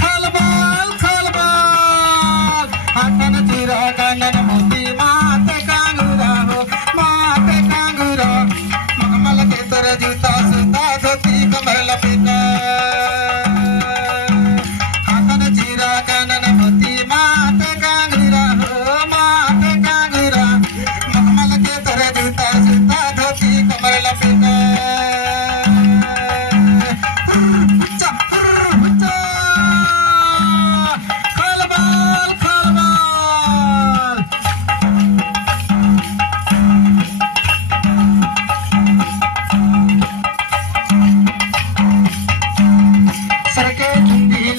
खलबल खलबल हाथन चिरा कानन मोती माते कांगुरा हो माते कांगुरा मखमल के तर जूता सूता धोती कमर लपेटा हाथन चिरा कानन मोती माते कांगुरा हो माते कांगुरा मखमल के तर जूता सूता धोती कमर लपेटा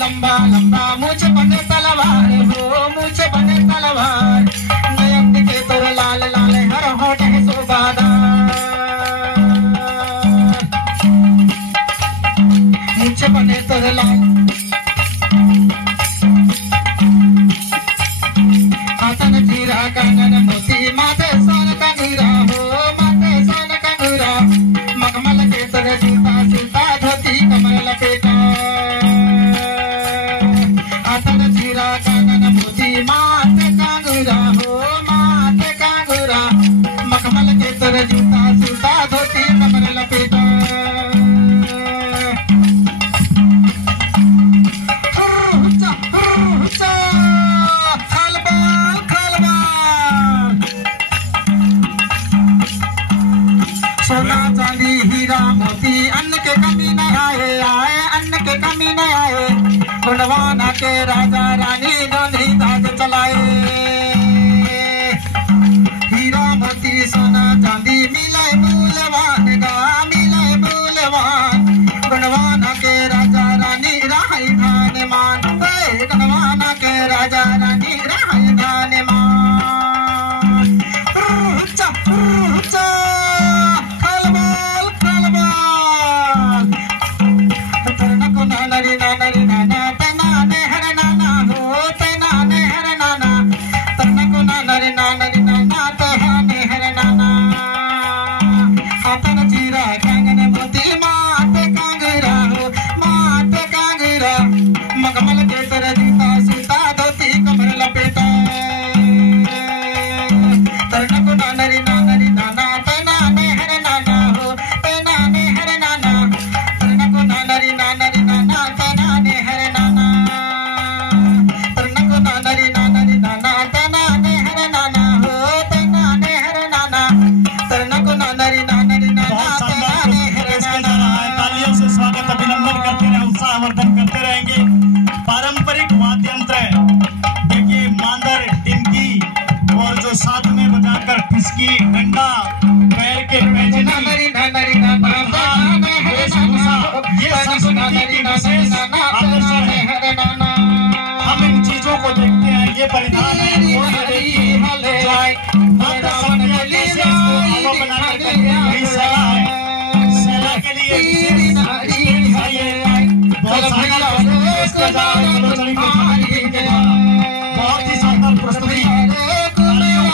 लंबा लंबा मुझे बने तलवार हो मुझे बने तलवार नयन के तोर लाल लाल हर होठ है सुबादा मुझे बने तोर लाल हाथन चीरा कानन मोती माथे सोन कंगूरा हो माथे सोन कंगूरा मखमल के तोर जूता सूता धोती कमर लपेटा कानन मोती माते कांगुरा हो माते कांगुरा मखमल के तर जूता सूता धोती कमर लपेटा खलबल खलबल सोना चांदी हीरा मोती अन्न के कमी न आए आए अन्न के कमी न आए गुणवाना के राजा रानी दोनों दाज चलाए हीरा मोती सोना चांदी मिले मूल्यवान गा मिले मूल्यवान गुणवाना के राजा रानी राही धान मान गुणवाना के राजा रानी राही धान मान खलबल खलबल तरनक नानरी नानरी नाना मखमल के तर जूता सूता धोती कमर लपेटा तरनक नानरी नानरी नाना तेना ने हरे नाना हो तेना ने हरे नाना तरनक नानरी नानरी नाना तेना ने हरे नाना तरनक नानरी नानरी नाना तेना ने हरे नाना हो तेना ने हरे नाना तरनक नानरी नानरी नाना तेना ने हरे नाना। तालियों से स्वागत अभिनंदन करते रहे उत्साहवर्धन करते रहेंगे। पारंपरिक वाद्य यंत्र देखिए मांदर टिमकी और जो साथ में बजाकर ठिसकी डंडा पैर के पैजनी ये संस्कृति की विशेष आकर्षण है। हम इन चीजों को देखते हैं ये परिधान है सेला के लिए बहुत ही शानदार प्रस्तुति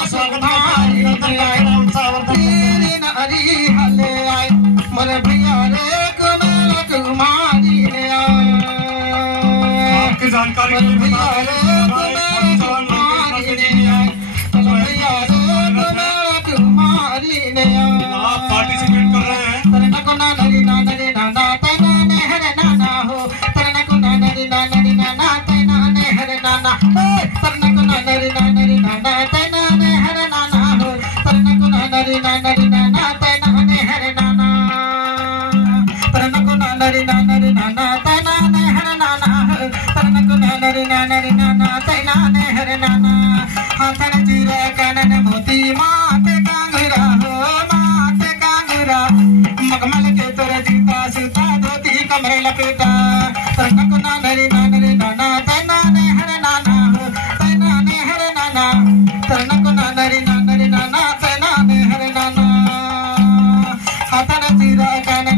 स्वागत आपकी जानकारी आप पार्टिसिपेट कर रहे हैं। हाथन चीरा कानन मोती माते कांगुरा हो माते कांगुरा मखमल के तर जूता सूता धोती कमर लपेटा तरनक नानरी नानरी नाना तेना ने हरे नाना हो तेना ने हरे नाना तरनक नानरी नानरी नाना तेना ने हरे नाना हाथन चीरा कानन